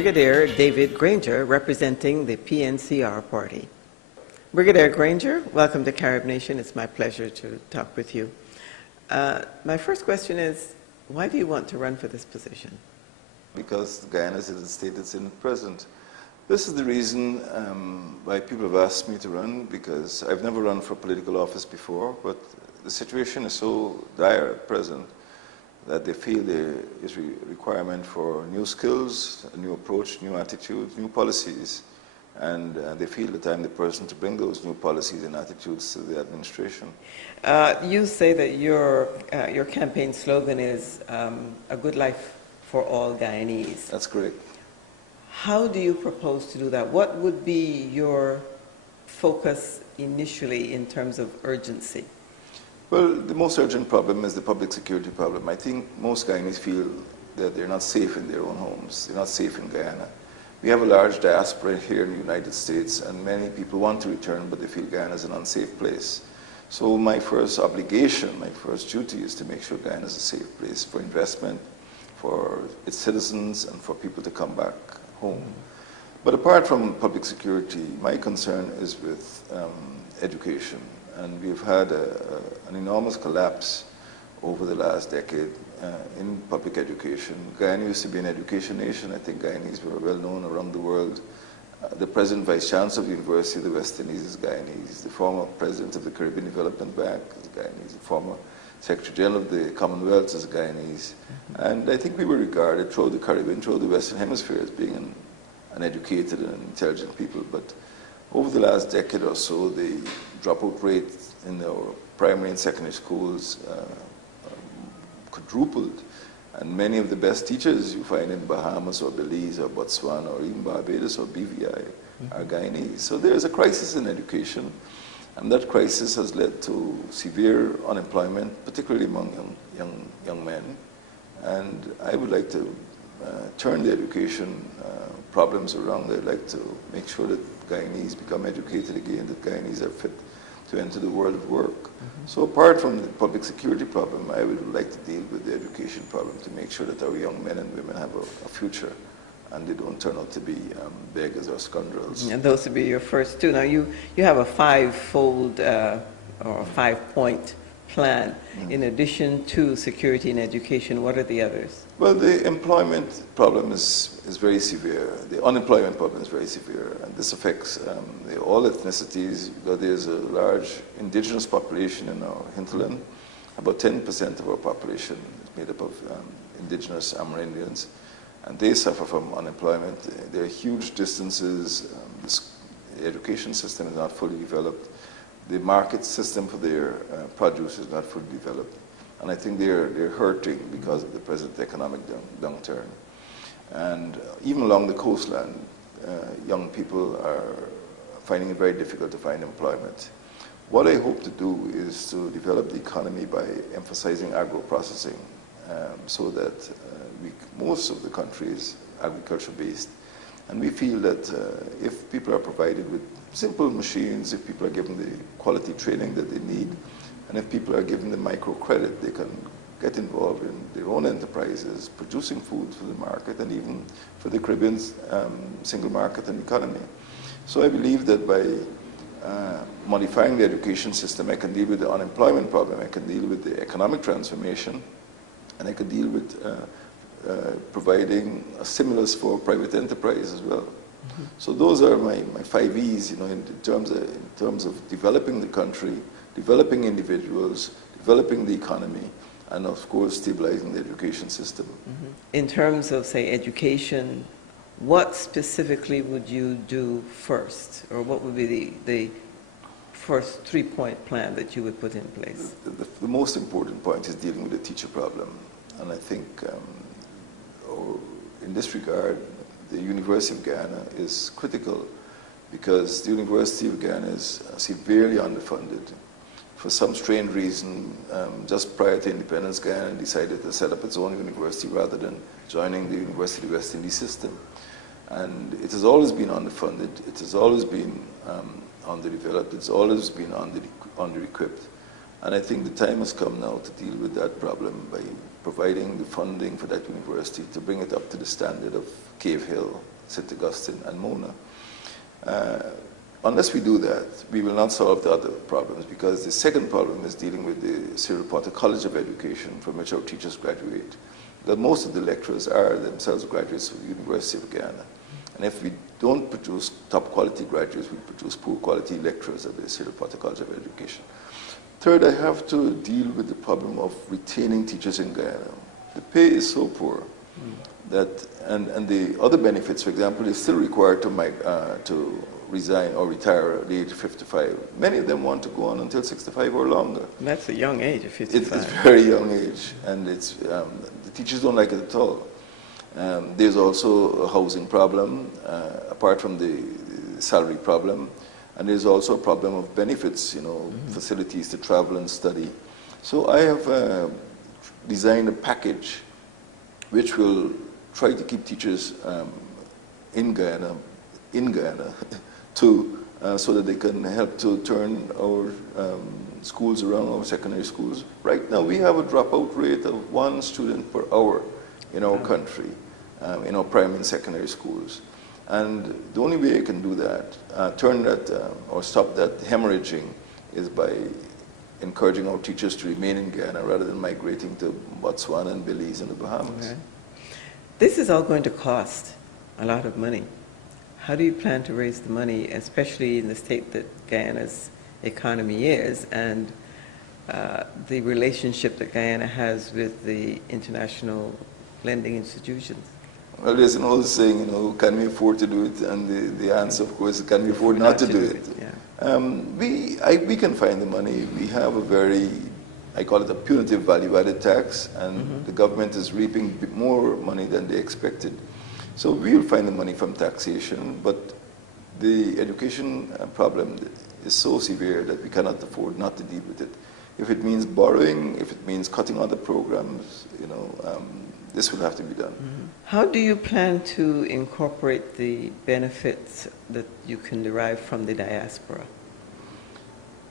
Brigadier David Granger, representing the PNCR party. Brigadier Granger, welcome to Carib Nation. It's my pleasure to talk with you. My first question is, why do you want to run for this position? Because Guyana is the state it's in at present. This is the reason why people have asked me to run, because I've never run for political office before, but the situation is so dire at present that they feel there is a requirement for new skills, a new approach, new attitudes, new policies, and they feel that I'm the person to bring those new policies and attitudes to the administration. You say that your campaign slogan is a good life for all Guyanese. That's correct. How do you propose to do that? What would be your focus initially in terms of urgency? Well, the most urgent problem is the public security problem. I think most Guyanese feel that they're not safe in their own homes. They're not safe in Guyana. We have a large diaspora here in the United States, and many people want to return, but they feel Guyana is an unsafe place. So my first obligation, my first duty is to make sure Guyana is a safe place for investment, for its citizens, and for people to come back home. But apart from public security, my concern is with education. And we've had an enormous collapse over the last decade in public education. Guyana used to be an education nation. I think Guyanese were well known around the world. The present Vice Chancellor of the University of the West Indies is Guyanese. The former President of the Caribbean Development Bank is Guyanese. The former Secretary General of the Commonwealth is Guyanese. And I think we were regarded throughout the Caribbean, throughout the Western Hemisphere, as being an educated and intelligent people. But over the last decade or so, the dropout rate in our primary and secondary schools quadrupled. And many of the best teachers you find in Bahamas or Belize or Botswana or even Barbados or BVI are Guyanese. So there's a crisis in education, and that crisis has led to severe unemployment, particularly among young men. And I would like to turn the education problems around. I'd like to make sure that Guyanese become educated again, that Guyanese are fit to enter the world of work. So apart from the public security problem, I would like to deal with the education problem to make sure that our young men and women have a future and they don't turn out to be beggars or scoundrels. And those would be your first two. Now you have a five-fold or a five-point plan. In addition to security and education, what are the others? Well, the employment problem is very severe. The unemployment problem is very severe, and this affects all ethnicities. There's a large indigenous population in our hinterland. About 10% of our population is made up of indigenous Amerindians, and they suffer from unemployment. There are huge distances. The education system is not fully developed. The market system for their produce is not fully developed. And I think they're hurting because of the present economic downturn. And even along the coastline, young people are finding it very difficult to find employment. What I hope to do is to develop the economy by emphasizing agro-processing so that most of the country is agriculture-based. And we feel that if people are provided with simple machines, if people are given the quality training that they need, and if people are given the microcredit, they can get involved in their own enterprises, producing food for the market and even for the Caribbean's single market and economy. So I believe that by modifying the education system, I can deal with the unemployment problem, I can deal with the economic transformation, and I can deal with providing a stimulus for private enterprise as well. So those are my 5 E's, in terms of developing the country, developing individuals, developing the economy, and of course stabilizing the education system. In terms of, say, education, what specifically would you do first, or what would be the first 3-point plan that you would put in place? The most important point is dealing with the teacher problem, and I think in this regard, the University of Guyana is critical because the University of Guyana is severely underfunded. For some strange reason, just prior to independence, Guyana decided to set up its own university rather than joining the University of the West Indies system. And it has always been underfunded, it has always been underdeveloped, it's always been under-equipped. And I think the time has come now to deal with that problem by providing the funding for that university to bring it up to the standard of Cave Hill, St. Augustine, and Mona. Unless we do that, we will not solve the other problems, because the second problem is dealing with the Cyril Potter College of Education, from which our teachers graduate. That most of the lecturers are themselves graduates of the University of Guyana. And if we don't produce top quality graduates, we produce poor quality lecturers at the Cyril Potter College of Education. Third, I have to deal with the problem of retaining teachers in Guyana. The pay is so poor that, and the other benefits, for example, is still required to resign or retire at the age of 55. Many of them want to go on until 65 or longer. That's a young age of 55. It's a very young age, and it's, the teachers don't like it at all. There's also a housing problem, apart from the salary problem, and there's also a problem of benefits, facilities to travel and study. So I have designed a package which will try to keep teachers in Guyana so that they can help to turn our schools around, our secondary schools. Right now we have a dropout rate of 1 student per hour in our country, in our primary and secondary schools. And the only way I can do that, turn that or stop that hemorrhaging, is by encouraging our teachers to remain in Guyana rather than migrating to Botswana and Belize and the Bahamas. Okay. This is all going to cost a lot of money. How do you plan to raise the money, especially in the state that Guyana's economy is, and the relationship that Guyana has with the international lending institutions? Well, there's an old saying, can we afford to do it? And the answer, of course, is, can we afford not to do it? Yeah. We can find the money. We have a very, I call it a punitive value-added tax, and the government is reaping more money than they expected. So we'll find the money from taxation, but the education problem is so severe that we cannot afford not to deal with it. If it means borrowing, if it means cutting other programs, this will have to be done. How do you plan to incorporate the benefits that you can derive from the diaspora?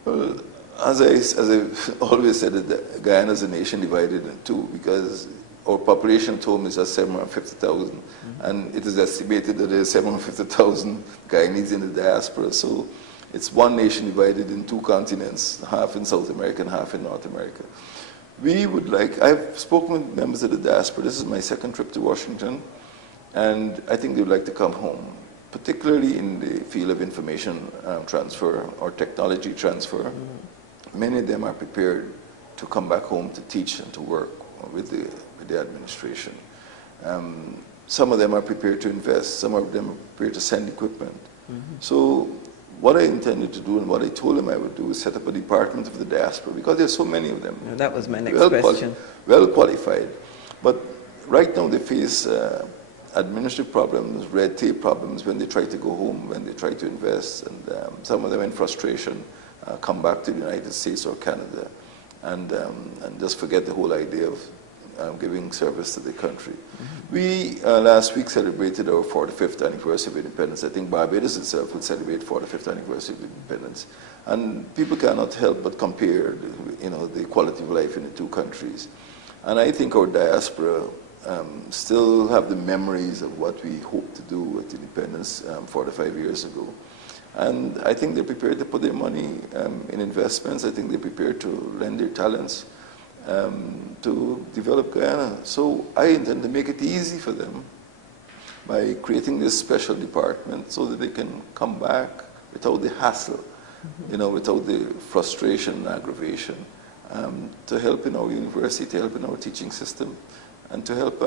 Well, as I've always said, that Guyana is a nation divided in two, because our population total is just 750,000, and it is estimated that there are 750,000 Guyanese in the diaspora. So it's one nation divided in 2 continents, half in South America and half in North America. We would like, I've spoken with members of the diaspora. This is my 2nd trip to Washington, and I think they would like to come home, particularly in the field of information transfer or technology transfer. Many of them are prepared to come back home to teach and to work with the administration. Some of them are prepared to invest, some of them are prepared to send equipment. So what I intended to do and what I told them I would do is set up a department of the diaspora, because there's so many of them. That was my next question. Well qualified. But right now they face administrative problems, red tape problems when they try to go home, when they try to invest, and some of them in frustration come back to the United States or Canada and just forget the whole idea of giving service to the country. We last week celebrated our 45th anniversary of independence. I think Barbados itself would celebrate 45th anniversary of independence. And people cannot help but compare the quality of life in the 2 countries. And I think our diaspora still have the memories of what we hoped to do at independence 45 years ago. And I think they're prepared to put their money in investments. I think they're prepared to lend their talents to develop Guyana. So I intend to make it easy for them by creating this special department so that they can come back without the hassle, without the frustration and aggravation, to help in our university, to help in our teaching system, and to help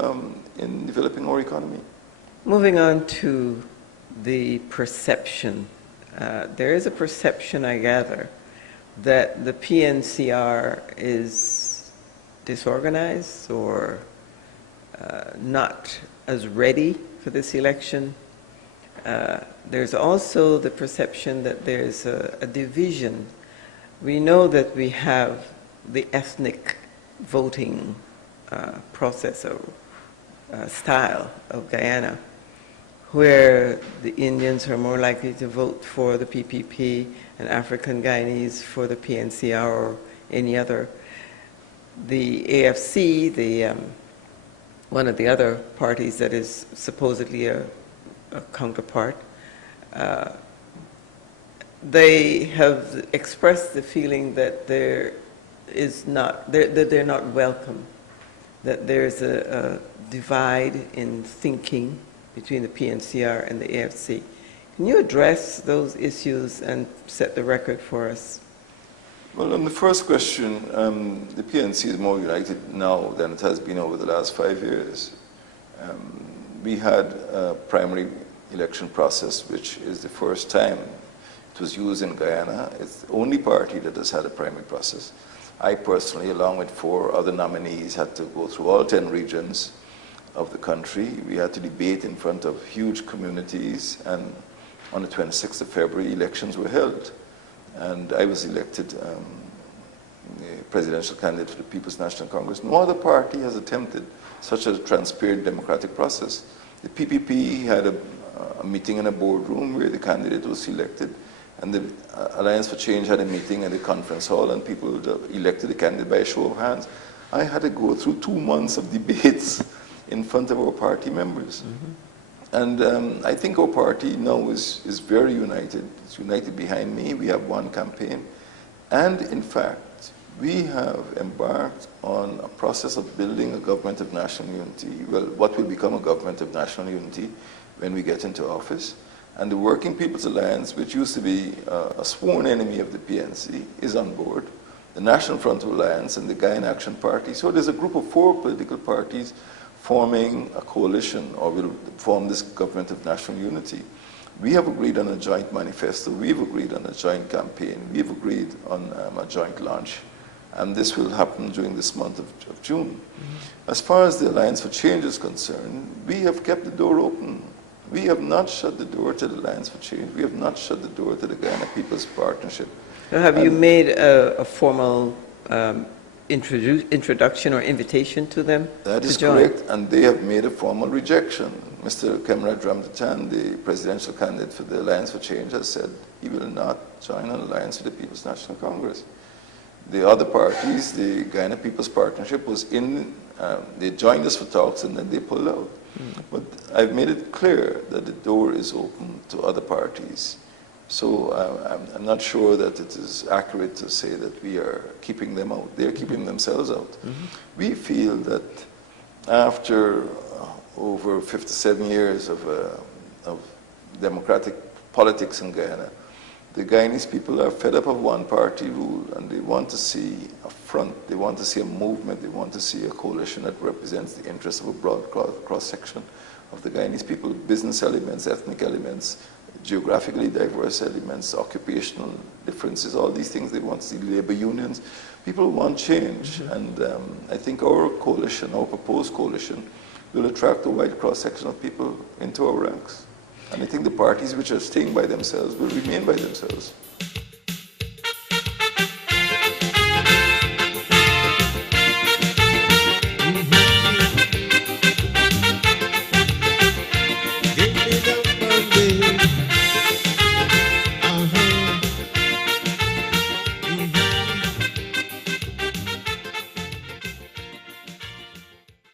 in developing our economy. Moving on to the perception. There is a perception, I gather, that the PNCR is disorganized or not as ready for this election. There's also the perception that there's a division. We know that we have the ethnic voting process or style of Guyana, where the Indians are more likely to vote for the PPP and African Guyanese for the PNCR, or any other. The AFC, one of the other parties that is supposedly a counterpart, they have expressed the feeling that they're not welcome, that there's a divide in thinking between the PNCR and the AFC. Can you address those issues and set the record for us? Well, on the first question, the PNC is more united now than it has been over the last 5 years. We had a primary election process, which is the first time it was used in Guyana. It's the only party that has had a primary process. I personally, along with 4 other nominees, had to go through all 10 regions of the country. We had to debate in front of huge communities, and on the 26th of February, elections were held. And I was elected the presidential candidate for the People's National Congress. No other party has attempted such a transparent democratic process. The PPP had a meeting in a boardroom where the candidate was selected, and the Alliance for Change had a meeting in the conference hall, and people elected the candidate by a show of hands. I had to go through 2 months of debates in front of our party members. Mm-hmm. And I think our party now is very united. It's united behind me. We have one campaign. And in fact, we have embarked on a process of building a government of national unity. Well, what will become a government of national unity when we get into office. And the Working People's Alliance, which used to be a sworn enemy of the PNC, is on board. The National Front Alliance and the Guyana Action Party. So there's a group of 4 political parties forming a coalition, or will form this government of national unity. We have agreed on a joint manifesto, we've agreed on a joint campaign, we've agreed on a joint launch, and this will happen during this month of June. Mm-hmm. As far as the Alliance for Change is concerned, we have kept the door open. We have not shut the door to the Alliance for Change. We have not shut the door to the Guyana People's Partnership. So have you made a formal introduction or invitation to them? That is correct, and they have made a formal rejection. Mr. Kemraj Ramdatan, the presidential candidate for the Alliance for Change, has said he will not join an alliance with the People's National Congress. The other parties, the Guyana People's Partnership, they joined us for talks and then they pulled out. Mm. But I've made it clear that the door is open to other parties. So I'm not sure that it is accurate to say that we are keeping them out. They're keeping themselves out. Mm-hmm. We feel that after over 57 years of democratic politics in Guyana, the Guyanese people are fed up of one-party rule, and they want to see a front, they want to see a movement, they want to see a coalition that represents the interests of a broad cross-section of the Guyanese people, business elements, ethnic elements, geographically diverse elements, occupational differences, all these things. They want to see labor unions. People want change. Mm-hmm. And I think our coalition, our proposed coalition, will attract a wide cross-section of people into our ranks. And I think the parties which are staying by themselves will remain by themselves.